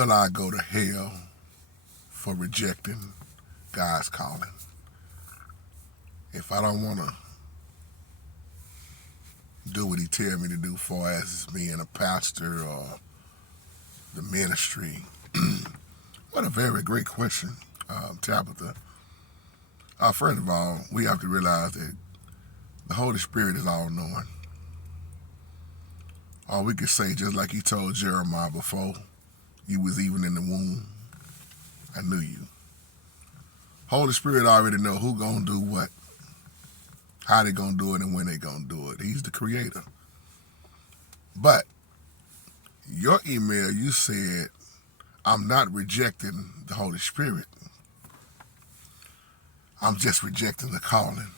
Will I go to hell for rejecting God's calling? If I don't want to do what he tell me to do far as being a pastor or the ministry? What a very great question, Tabitha. First of all, we have to realize that the Holy Spirit is all-knowing. All we could say, just like he told Jeremiah before you was even in the womb, I knew you. Holy Spirit already know who gonna do what, how they gonna do it, and when they gonna do it. He's the creator. But your email, you said, I'm not rejecting the Holy Spirit. I'm just rejecting the calling.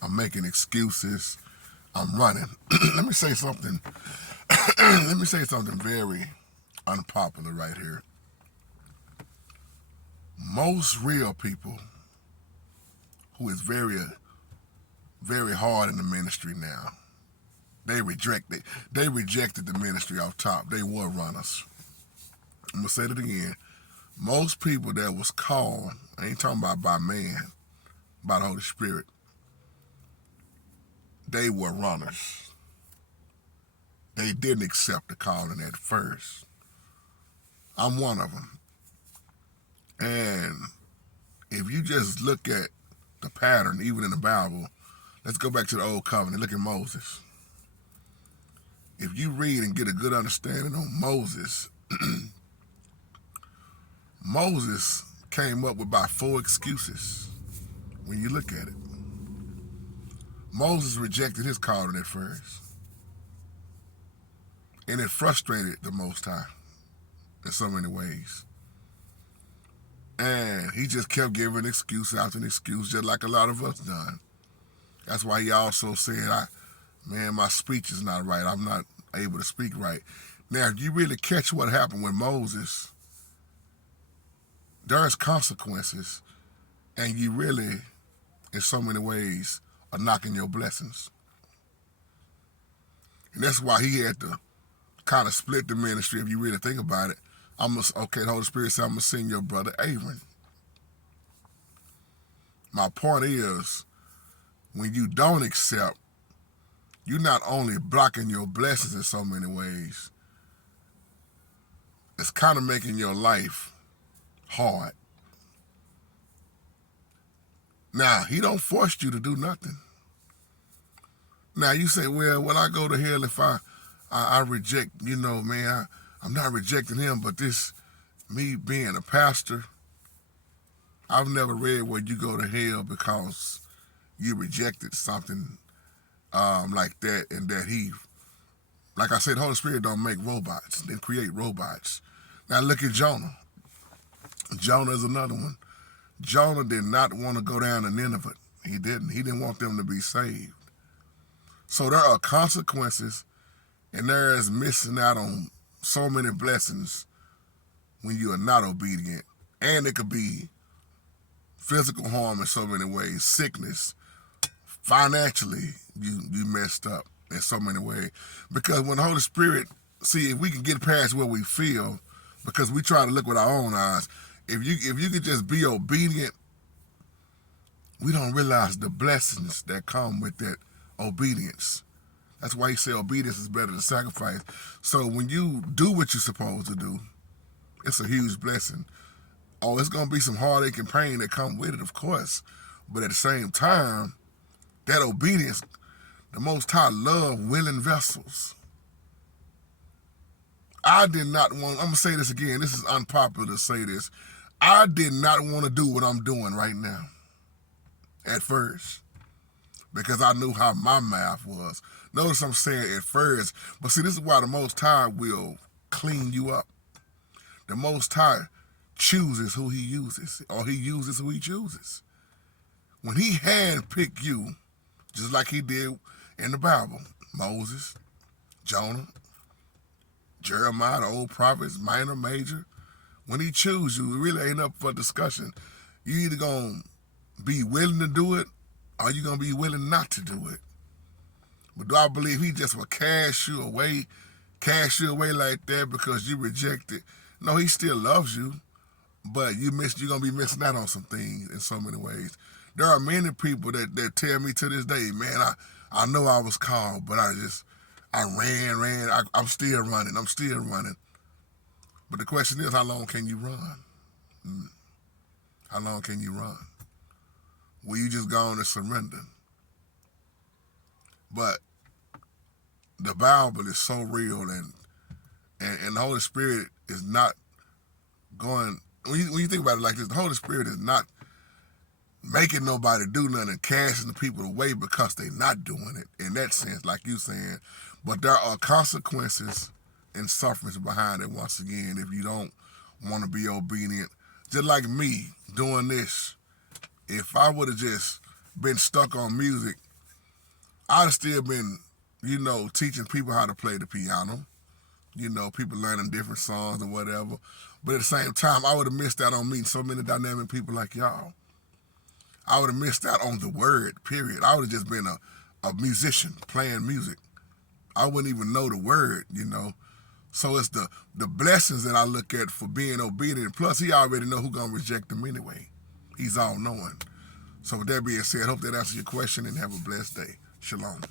I'm making excuses. I'm running. Let me say something. Let me say something very unpopular right here. Most real people who is very, very hard in the ministry now, they rejected the ministry off top. They were runners. I'm gonna say it again. Most people that was called, I ain't talking about by man, by the Holy Spirit, they were runners. They didn't accept the calling at first. I'm one of them. And if you just look at the pattern, even in the Bible, let's go back to the Old Covenant. Look at Moses. If you read and get a good understanding on Moses, Moses came up with about 4 excuses when you look at it. Moses rejected his calling at first. And it frustrated the Most High in so many ways. And he just kept giving excuse after an excuse, just like a lot of us done. That's why he also said, man, my speech is not right. I'm not able to speak right. Now, if you really catch what happened with Moses, there's consequences, and you really, in so many ways, are knocking your blessings. And that's why he had to kind of split the ministry, if you really think about it. The Holy Spirit said, I'm going to send your brother Aaron. My point is, when you don't accept, you're not only blocking your blessings in so many ways, it's kind of making your life hard. Now, he don't force you to do nothing. Now, you say, well, will I go to hell if I reject, I'm not rejecting him, but me being a pastor, I've never read where you go to hell because you rejected something like that, and that like I said, the Holy Spirit don't make robots, they create robots. Now look at Jonah. Jonah is another one. Jonah did not want to go down to Nineveh. He didn't want them to be saved. So there are consequences, and there is missing out on so many blessings when you are not obedient. And it could be physical harm in so many ways, sickness, financially, you messed up in so many ways. Because when the Holy Spirit, see, if we can get past what we feel, because we try to look with our own eyes, if you could just be obedient, we don't realize the blessings that come with that obedience. That's why he said obedience is better than sacrifice. So when you do what you're supposed to do, it's a huge blessing. Oh, it's going to be some heartache and pain that come with it, of course. But at the same time, that obedience, the Most High love willing vessels. I'm going to say this again. This is unpopular to say this. I did not want to do what I'm doing right now at first, because I knew how my math was. Notice I'm saying at first, but see, this is why the Most High will clean you up. The Most High chooses who he uses, or he uses who he chooses. When he handpicked you, just like he did in the Bible, Moses, Jonah, Jeremiah, the old prophets, minor, major, when he chooses you, it really ain't up for discussion. You either going to be willing to do it, or you going to be willing not to do it. But do I believe he just will cast you away cast you away like that because you rejected. No, he still loves you, but you're gonna be missing out on some things in so many ways. There are many people that tell me to this day, man, I know I was called, but I ran. I'm still running. I'm still running. But the question is, how long can you run? How long can you run? Will you just go on and surrender? But the Bible is so real, and the Holy Spirit is not going. When you think about it like this, the Holy Spirit is not making nobody do nothing and casting the people away because they're not doing it in that sense, like you saying. But there are consequences and sufferings behind it once again if you don't want to be obedient. Just like me doing this, if I would have just been stuck on music, I'd have still been, teaching people how to play the piano. People learning different songs and whatever. But at the same time, I would have missed out on meeting so many dynamic people like y'all. I would have missed out on the word, period. I would have just been a musician playing music. I wouldn't even know the word. So it's the blessings that I look at for being obedient. Plus, he already know who's going to reject him anyway. He's all-knowing. So with that being said, I hope that answers your question and have a blessed day. Shalom.